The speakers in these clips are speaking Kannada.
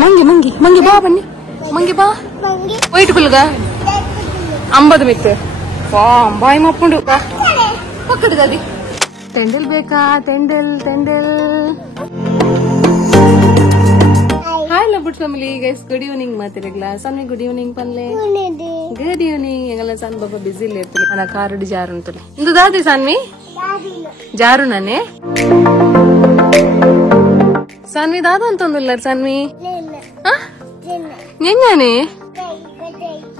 ಮಂಗಿ ಮಂಗಿ ಮಂಗಿ ಬಾ ಬನ್ನಿ ಮಂಗಿ ಬಾ ವೈಟ್ ಪುಲ್ಗ 50 ಮಿತ್ತು ಬಾಯಿ ಮಪ್ಪುಂಡು ಪಕ್ಕದದಿ ತೆಂಡಲ್ ಬೇಕಾ ತೆಂಡಲ್ ತೆಂಡಲ್ ಹಾಯ್ ಲವ್ ಬುಡ್ ಫ್ಯಾಮಿಲಿ ಗೈಸ್ ಗುಡ್ ಈವ್ನಿಂಗ್ ಮಾತಿರಗ್ಲ ಸನ್ನಿ ಗುಡ್ ಈವ್ನಿಂಗ್ ಪನ್ಲೆ ಗುಡ್ ಈವ್ನಿಂಗ್ ಎಂಗಲ ಸನ್ ಬಾಬಾ ಬಿಸಿ ಇರ್ತೀನಿ ನನ್ನ ಕಾರಡಿ ಜಾರು ಅಂತಲಿ ಇಂದು ದಾದಿ ಸನ್ವಿ ಜಾರು ನಾನೇ ಸನ್ವಿ ದಾದ ಅಂತಂದಿಲ್ಲ ಸನ್ವಿ ಎಂಗಾನೆ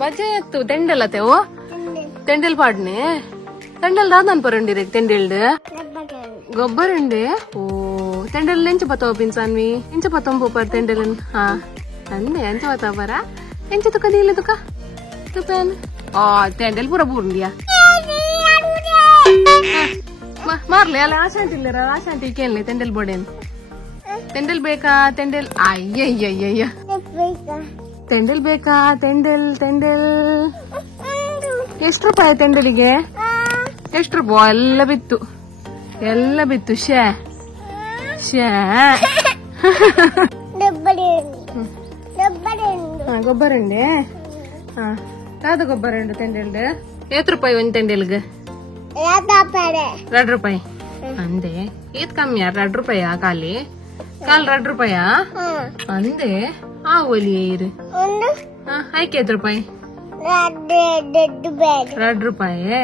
ಬಜೆ ಎತ್ತು ತೆಂಡಲ್ ಅತೆವು ತೆಂಡಲ್ ಪಾಡ್ನೆ ತೆಂಡಲ್ ದಾದ ಅನ್ಪರಂಡಿರಿ ತೆಂಡಲ್ಡ್ ಗೊಬ್ಬರಂಡೆ ಓ ತೆಂಡಲ್ ಎಂಚ ಬತ್ತಾವ ಪಿನ್ ಸನ್ವಿ ಎಂಚ ಬತ್ತಂ ಪೋಪರ್ ತೆಂಡಲನ್ ಹಾ ಅಂದೆ ಎಂಚ ಬತ್ತಾವ ಬರ ಎಂಚ ತುಕ ದೀಲೆ ತುಕ ತುಪನ್ ಆ ತೆಂಡಲ್ ಪೂರ ಬೂರ್ಂಡಿಯಾ ಮಾರ್ಲೆ ಅಲ್ಲ ಆಶಾಂತಿ ಇಲ್ಲರ ಆಶಾಂತಿ ಕೇಳಲಿ ತೆಂಡಲ್ ಬೋಡೇನ್ ತೆಂಡಲ್ ಬೇಕಾ ತೆಂಡಲ್ ಅಯ್ಯಯ್ಯಯ್ಯ ತೆಂಡಲ್ ಬೇಕಾ ತೆಂಡಲ್ ತೆಂಡಲ್ ಎಷ್ಟು ರೂಪಾಯಿ ತೆಂಡಲಿಗೆ ಎಷ್ಟು ರೂಪಾಯಿ ಎಲ್ಲ ಬಿತ್ತು ಶೇ ಶೇ ಗೊಬ್ಬರಂಡೆ ಹಾ ಯಾವ್ದು ಗೊಬ್ಬರಂಡು ತೆಂಡಲ್ಡ್ ಎಷ್ಟು ರೂಪಾಯಿ ಒಂದು ತೆಂಡಲ್ಗೆ 2 ರೂಪಾಯಿ ಅಂದೆ ಏತ್ ಕಮ್ಮಿ 2 ರೂಪಾಯಾ ಕಾಲ್ 2 ರೂಪಾಯಾ ಅಂದೆ ಆ ಒಲಿ ಇರು ಆಯ್ಕೆ 5 ರೂಪಾಯಿ 2 ರೂಪಾಯಿ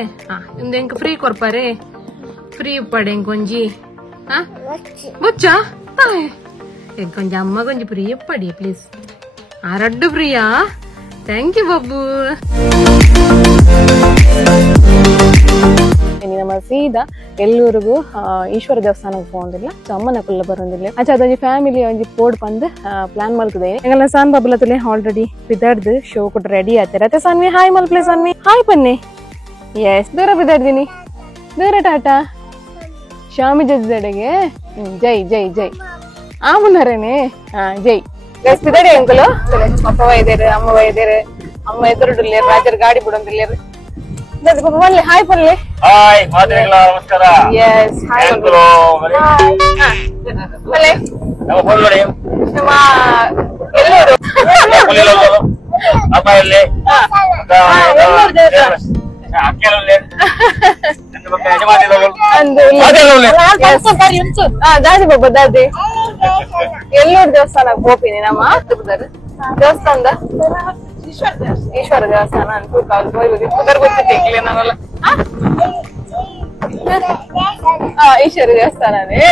ಇಂದ ಎಂಕ ಫ್ರೀ ಕೊರ್ಪಾರೆ ಫ್ರೀ ಪಡೆ ಎಂಕೊಂಜಿ ಬುಚ್ಚಾ ಎಂಕೊಂಜಿ ಅಮ್ಮ ಕೊಂಜಿ ಫ್ರೀ ಪಡಿ ಪ್ಲೀಸ್ 2 ಫ್ರೀಯಾ ಥ್ಯಾಂಕ್ ಯು ಬಾಬು ನಮ್ಮ ಸೀದಾ ಎಲ್ಲೂರಿಗೂ ಈಶ್ವರ ದೇವಸ್ಥಾನಕ್ಕೆ ಹೋಗೋದಿಲ್ಲ ಅಮ್ಮನ ಕುಲ್ಲ ಬರೋದಿಲ್ಲ ಅಚ್ಚ ಫ್ಯಾಮಿಲಿ ಒಂಜಿ ಪೋಡ್ ಬಂದು ಪ್ಲಾನ್ ಮಲ್ಕದೆ ಎಂಗಲ್ಲ ಸಾನ್ ಬಾಬುಲತಲೆ ಆಲ್ರೆಡಿ ಬಿದ್ದಾಡ್ದು ಶೋ ಕೂಡ ರೆಡಿ ಆಯ್ತಾರೆ ಅತ್ತೆ ಸಾನ್ವಿ ಹಾಯ್ ಮಲ್ಪ್ಲೆ ಸಾನ್ವಿ ಹಾಯ್ ಪನ್ನಿ ಎಸ್ ದೂರ ಬಿದ್ದಾಡ್ದೀನಿ ದೂರ ಟಾಟಾ ಶಾಮಿ ಜಡ್ಡೆಗೆ ಜೈ ಜೈ ಜೈ ಆಮುನರೇನೆ ಜೈ ಎಸ್ ಬಿದ್ದಾಡಿ ಅಂಕಲು ಅಪ್ಪ ವೈದ್ಯರು ಅಮ್ಮ ವೈದ್ಯರು ಅಮ್ಮ ಎದುರುಡ್ಲೇರು ರಾಜರ ಗಾಡಿ ಬಿಡೋದಿಲ್ಲೇರು ಬನ್ನಿ ಹಾಯ್ ಪನ್ಲೆ ಹಾಯ್ ಮಾದರಿಗಳ ನಮಸ್ಕಾರ ಎಸ್ ಹಾಯ್ ಪನ್ಲೆ ನಮ್ಮ ಫೋನ್ ನೋಡಿ ನಮ್ಮ ಎಲ್ಲೂರು ಅಮ್ಮ ಎಲ್ಲಿ ದಾದಿ ಬಾಬಾ ದಾದಿ ಎಲ್ಲೂರು ದೇವಸ್ಥಾನ ಹೋಗ್ತೀನಿ ನಮ್ಮ ದೇವಸ್ಥಾನದ ಈಶ್ವರ ದೇವಸ್ಥಾನ ಅಂತ ಗೊತ್ತಿಲ್ಲ ನಾನಲ್ಲ ಈಶ್ವರ ದೇವಸ್ಥಾನನೇ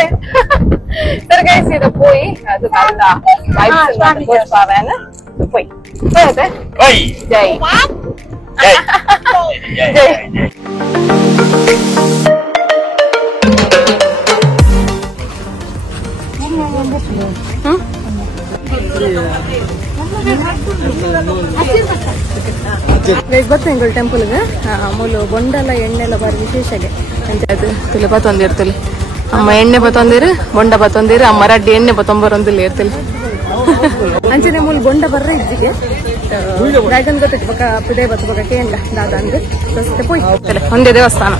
ಸರ್ ಗೈಸ್ ಇದು ಪೋಯಿ ಅದು ಪೋಯ್ ಜೈ ಜೈ ಬರ್ತೇನೆ ಟೆಂಪಲ್ಗೆ ಅಮೂಲು ಬೊಂಡಲ್ಲ ಎಣ್ಣೆಲ್ಲ ಬಾರಿ ವಿಶೇಷಗೆ ಅಂತ ಅದು ತುಲೆ ಬತ್ತೊಂದಿರ್ತಲಿ ಅಮ್ಮ ಎಣ್ಣೆ ಬತ್ತೊಂದಿರು ಬೊಂಡ ಬತ್ತೊಂದಿರು ಅಮ್ಮ ರಡ್ಡಿ ಎಣ್ಣೆ ಬತ್ತೊಂಬರೊಂದಿಲ್ಲ ಇರ್ತಲಿ ಅಂಚನೆ ಮೂಲ ಬೊಂಡ ಬರ್ರ ಇಜ್ಜಿಗೆ ಡ್ರ್ಯಾಗನ್ ಗೊತ್ತಿಟ್ಟು ಬಕ್ಕ ಪಿದೆ ಬತ್ತ ಬಕ್ಕ ಕೇಂದ್ರ ದಾದ ಅಂದ್ರೆ ಪೋಯ್ ಒಂದೇ ದೇವಸ್ಥಾನ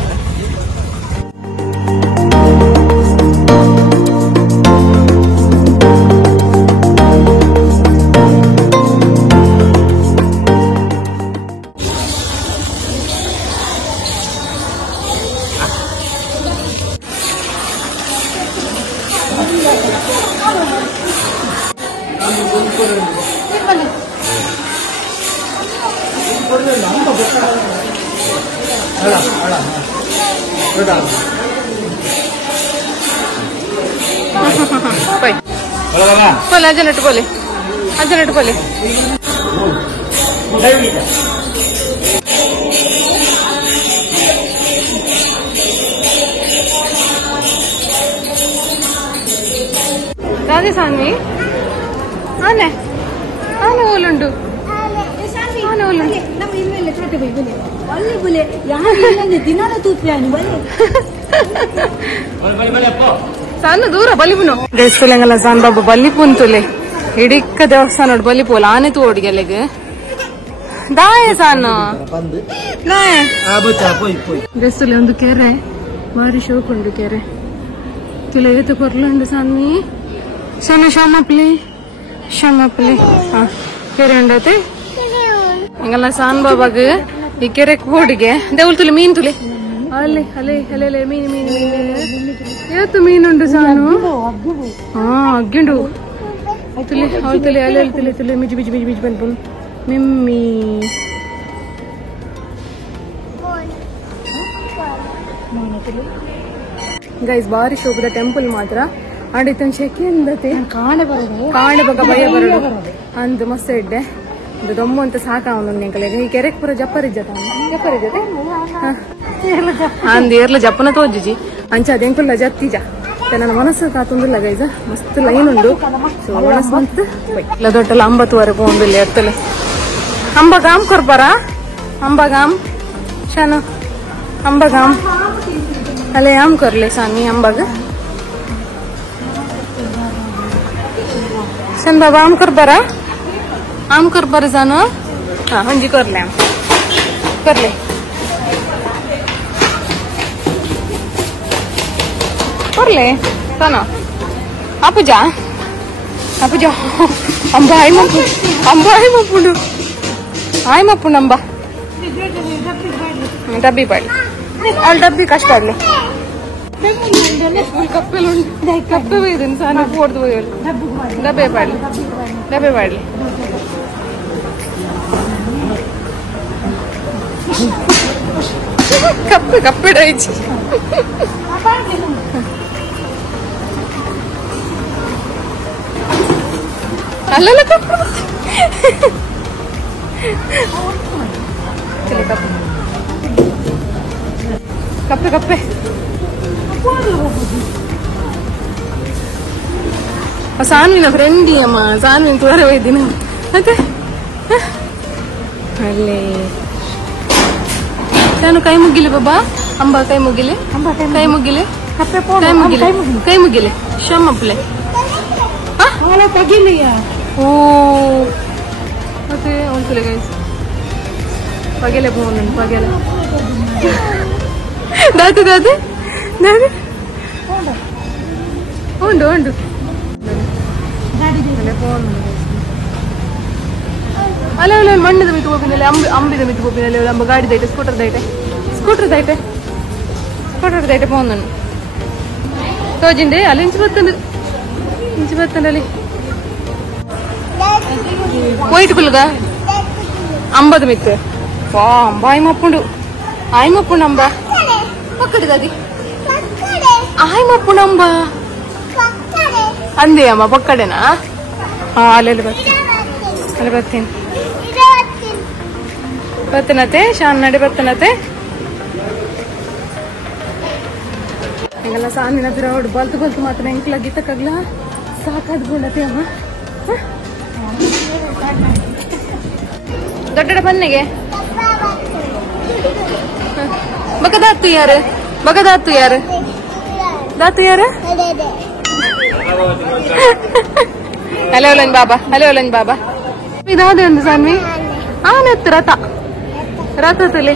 പോലെ അജനിട്ട് പോലെ അജനിട്ട് പോലെ രാജ സാൻവി ആനെ ആനെ ഓലുണ്ട് ആനെ ഓലുണ്ട് ಸಣ್ಣ ದೂರ ಬಲಿಪುನು ದೇವಸ್ಥಾನಗಳ ಸಾನ್ ಬಾಬಾ ಬಲಿಪುಂತುಲೆ ಹಿಡಿಕ್ಕ ದೇವಸ್ಥಾನ ಬಲಿಪೋಲ ಆನೆ ತೋಡಿಗೆಲೆಗೆ ದಾಯ ಸಾನ ದೇವಸ್ಥಾನ ಒಂದು ಕೆರೆ ಭಾರಿ ಶೋಕ್ ಉಂಟು ಕೆರೆ तुला येतो परलंड सानवी सण ಶಾಮಪ್ಲಿ ಕೆರೆ ಉಂಡತೆ ಹಂಗಲ್ಲ ಸಾನ್ ಬಾಬಾಗ ಈ ಕೆರೆ ಕೋಡಿಗೆ ದೇವಲ್ ತುಲಿ ಮೀನ್ ತುಲಿ ಅಲ್ಲಿ ಅಲೆ ಅಲೆ ಮೀನು ಮೀನು ಮೀನು ಏತು ಮೀನುಂಡು ಸಾನು ಹಾ ಅಗ್ಗಿಂಡು ತುಲಿ ಅವಳು ತುಲಿ ಅಲೆ ತುಲಿ ತುಲಿ ಮಿಜಿ ಮಿಜಿ ಮಿಜಿ ಮಿಜಿ ಬಂದ್ಬು ಮಿಮ್ಮಿ ಗೈಸ್ ಬಾರಿ ಶೋಭದ ಟೆಂಪಲ್ ಮಾತ್ರ ಆಡಿತ ಶೆಕೆ ಅಂದತೆ ಕಾಣೆ ಬಗ ಭಯ ಬರಡು ಅಂದು ಮಸ್ತ್ ಇಡ್ಡೆ ಇದು ದೊಮ್ಮ ಅಂತ ಸಾಕ ಅವನು ಈ ಕೆರೆಕ್ ಪುರ ಜಪ್ಪರಿಜ್ಜತೆ ಅಂದ್ ಏರ್ಲ ಜಪ್ಪನ ತೋಜಿ ಅಂಚ ಅದೆಂಕುಲ್ಲ ಜತ್ತಿಜ ನನ್ನ ಮನಸ್ಸು ಕಾತುಂದಿಲ್ಲ ಗೈಸ ಮಸ್ತ್ ಲೈನ್ ಉಂಡು ಸೊ ಮನಸ್ಸು ಬಂತು ಇಲ್ಲ ದೊಡ್ಡಲ್ಲ 9 ಪೋಂದಿಲ್ಲ ಎತ್ತಲೆ ಅಂಬಗಾಮ್ ಕೊರ್ಬಾರ ಅಂಬಗಾಮ್ ಶಾನು ಅಂಬಗಾಮ್ ಅಲ್ಲೇ ಆಮ್ ಕೊರ್ಲೆ ಸಾನಿ ಅಂಬಗ शन बाबा आम कर बरा जानो हाँ हंजी कर ले सोना आप जा अंबा आई मपुंडु अंबा डब्बी पड़ी अल डब्बी कष्ट पड़ले कप्पे वेदन साना फोड़ डब्बे पड़ली कप्पे डाइच अल्ल कप्पे ಸಾನ್ವಿನ ಫ್ರೆಂಡಿ ಅಮ್ಮ ಸಾನ್ವಿನ ತೋರ ಒಯ್ದಿನ ಮತ್ತೆ ಅಲ್ಲೇ ನಾನು ಕೈ ಮುಗಿಲಿ ಬಾಬಾ ಅಂಬ ಕೈ ಮುಗಿಲಿ ಶಮ್ಮಪ್ಲೆ ಓ ಮತ್ತೆ ಒಂದ್ಸಲ ಗೈಸ್ ಪಗೆಲೆ ಬೋನ್ ಪಗೆಲೆ ದಾದು ಉಂಡು ಅಲ್ಲ ಮಣ್ಣದ ಮಿತ್ತು ಹೋಗಿನಲ್ಲಿ ಅಂಬಿದ ಮಿತ್ತು ಹೋಗಿನಲ್ಲಿ ಅಂಬ ಗಾಡಿ ದೈತೆ ಸ್ಕೂಟರ್ ದೈತೆ పోను తోజిండే అలా ఇంచి బొత్తండి పోయిటుకులుగా అంబది మిత్తు వా అంబ ఆయమప్పుడు అంబ పక్కడిది అది ఆయమప్పుడు అంబ ಅಂದೇ ಅಮ್ಮ ಪಕ್ಕಡೆನಾ ಅಲ್ಲಿ ಬರ್ತೀನತೆ ಶಾನ್ ನಡಿ ಬರ್ತೀನತೆ ಹಿಂಗೆಲ್ಲ ಸಾನಿನ ಹತ್ರ ಹೊಡ್ ಬಲ್ತು ಮಾತ್ರ ಎಂಕ್ಲ ಗೀತಕ್ಕಾಗ್ಲ ಸಾಕಾದ್ಕೊಂಡತೆ ಅಮ್ಮ ದೊಡ್ಡ ಬನ್ನಿಗೆ ಬಗದಾತು ಯಾರು ಹಲೋ ಬಾಬಾ ಇದಾದ ಒಂದು ಸಾನ್ವಿ ಆನೆತ್ತು ರಥ ತುಲಿ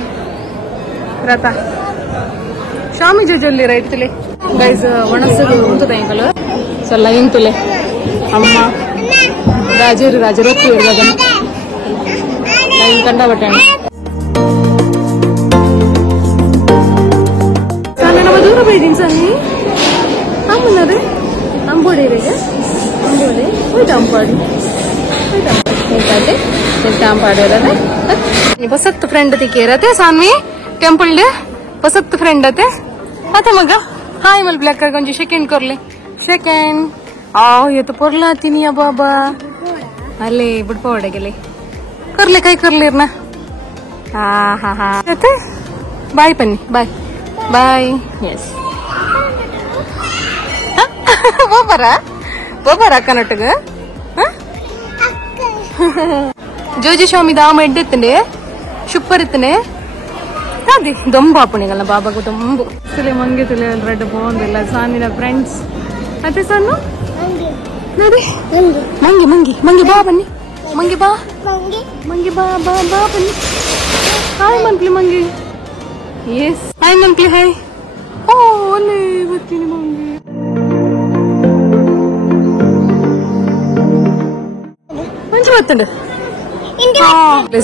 ಶಾಮಿ ಜೊಲ್ಲಿ ರೈಟ್ ತುಲಿ ಗೈಸ್ ಒಣಸದು ಉಂಟು ಇಂಕಲು ಸಲ್ಲ ಇಂತುಲೆ ಅಮ್ಮ ರಾಜರು ಒತ್ತಿ ಇರುವಾಗ ಲೈನ್ ಕಂಡ ಬಟ್ಟಣಿ ನಮ್ಮ ದೂರ ಬೈದೀನಿ ಸನ್ನಿ ಅಮ್ಮನದು ಅಂಬೋಡಿ ಹೋಯ್ತು ಅಂಪಾಡಿ ಬಸತ್ ಫ್ರೆಂಡ್ ತಿಕ್ಕೇರತೆ ಸಾನ್ವಿ ಟೆಂಪಲ್ ಬಸತ್ ಫ್ರೆಂಡ್ ಅತೆ ಅತ ಮಗ ಹಾಯ್ ಮಲ್ ಬ್ಲಾಕ್ ಕೊಂಚ ಸೆಕೆಂಡ್ ಸೆಕೆಂಡ್ ಇವತ್ತು ಪೊರ್ಲಾ ತಿನಿಯ ಬಾಬಾ ಅಲ್ಲೇ ಬಿಡ್ಪ ಒಡಗೆಲೆ ಕೈ ಕೊರ್ಲಿರ್ನ ಹಾ ಬಾಯ್ ಪನ್ನಿ ಬಾಯ್ ಎಸ್ ಬೋಬರ ಅಕ್ಕನೊಟ್ಟಗ ಜೋಜಿ ಸ್ವಾಮಿ ದಾಮ ಎಡ್ಡೆತ್ತಂಡೆ ಸೂಪರ್ ಇತ್ತನೆ ಅದೇ ದೊಂಬಾಪುಣಿಗಲ್ಲ ಬಾಬಾಗ ದೊಂಬು ತುಲೆ ಮಂಗೆ ತುಲೆ ರೆಡ್ ಬಾಂದಿಲ್ಲ ಸಾನಿನ ಫ್ರೆಂಡ್ಸ್ ಮತ್ತೆ ಸಣ್ಣ ನೋಡಿ ಮಂಗಿ ಬಾ ಬನ್ನಿ ಮಂಗಿ ಬಾ ಬನ್ನಿ ಹಾಯ್ ಮಂಕ್ಲಿ ಮಂಗಿ ಎಸ್ ಹಾಯ್ ಮಂಕ್ಲಿ ಹಾಯ್ ಓ ಅಲ್ಲೇ ಬರ್ತೀನಿ ಮಂಗಿ ಬತ್ತುಂಡು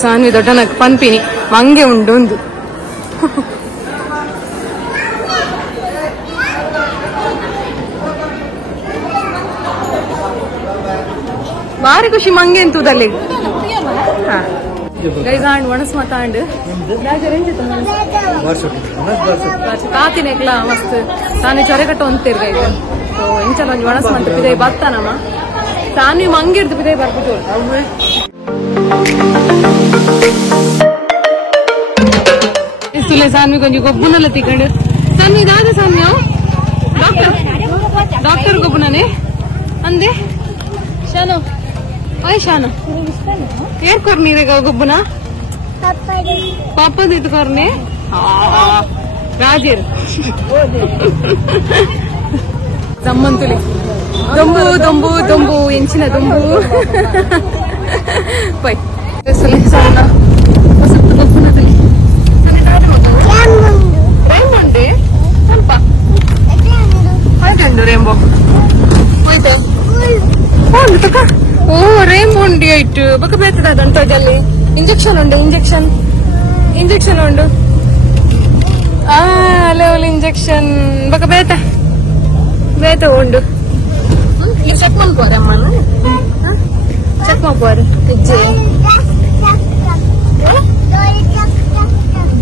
ಸಾನ್ವಿ ದೊಡ್ಡ ನಕ್ ಪನ್ಪಿನಿ ಮಂಗೆ ಉಂಡು ಒಂದು ಬಾರಿ ಖುಷಿ ಮಂಗೆ ಅಂತೂದಲ್ಲಿ ಗೈಸಾಂಡ್ ಒಣಸ್ ಮಾತಾಂಡ್ ಕಾತಿನೆಕ್ಲ ಮಸ್ತ್ ತಾನೇ ಚೊರೆ ಕಟ್ಟ ಅಂತೀರ್ ಗೈಸ್ ಸೊ ಎಂಚಲ ಒಂಜಿ ಒಣಸ್ ಮಂತ ಪಿದೈ ಬತ್ತಾನಮ್ಮ ತಾನೇ ಮಂಗಿರ್ದು ಪಿದೈ ಬರ್ಬಿಟ್ಟು ಇಷ್ಟುಲೆ ಸಾನ್ವಿ ಕೊಂಚ ಗೊಬ್ಬುನೆಲ್ಲ ತಿಕ್ಕಂಡು ಸಾನ್ವಿ ಇದಾದ ಸಾನ್ವಿ ಡಾಕ್ಟರ್ ಗೊಬ್ಬುನೇ ಅಂದೆ ಶಾನು ಅಯ್ ಶಾನು ಏರ್ ಕೊರ್ನೀರೆ ಗೊಬ್ಬುನ ಪಾಪದ ಇದು ಕೊರ್ನೆ ರಾಜೇರ್ ಜಮ್ಮಂತುಲಿ ದೊಂಬು ದೊಂಬು ದೊಂಬು ಎಂಚಿನ ದೊಂಬು ಪೈ ಸಣ್ಣ ಸ್ವಲ್ಪ ಗೊಬ್ಬುನದಲ್ಲಿ ರೇಂಬೊಂಡೆ ಸ್ವಲ್ಪ ಆಯ್ತು ರೇಂಬೋ ಹೋಯ್ತೆ ಓ ರೇಂಬೋ ಉಂಡಿ ಆಯ್ತು ಬಕ್ಕ ಬೇತದ ಅದಂತಲ್ಲಿ ಇಂಜೆಕ್ಷನ್ ಉಂಡು ಇಂಜೆಕ್ಷನ್ ಉಂಡು ಲೆವೆಲ್ ಇಂಜೆಕ್ಷನ್ ಬಕ್ಕ ಬೇತ ಉಂಡು ನೀವು ಚೆಕ್ ಮಾಡ್ಬೋದ ಅಮ್ಮನ ಚೆಕ್ ಮಾಡ್ಬೋರು ಹೆಜ್ಜೆ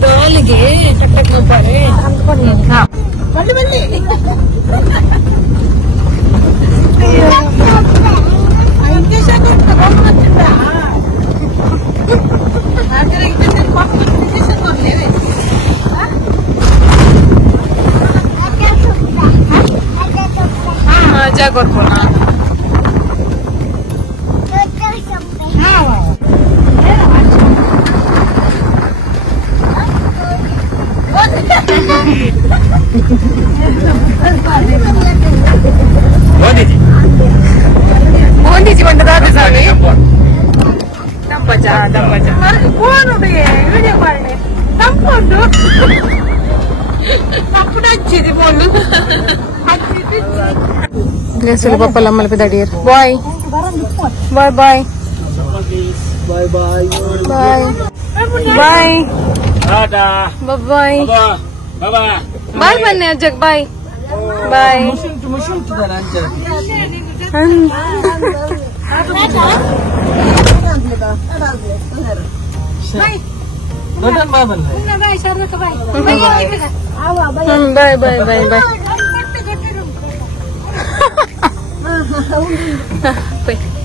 ಡಾಲಿಗೆ ಚೆಕ್ ಮಾಡ್ಬೋರೆ ಬನ್ನಿ ಜಾಗೋರ್ಪೋಣ ಮೋದಿಜಿ ಬಂದದಾದ ಸ್ವಾಮಿ ದಪ್ಪಜ ಫೋನ್ ವಿಡಿಯೋ ಮಾಡಿ ತಪ್ಪೊಂದು ತಪ್ಪು ಹಚ್ಚಿದಿ phone Gracias papa la mal pedadir. Bye. Bye bye. Bye bye. Bye. Bye. Ada. Bye bye. Baba. Bye banne ajak bye. Bye. Mushum tu dah lancar. Bye. Badan baban. Bye bye bye bye. Bye.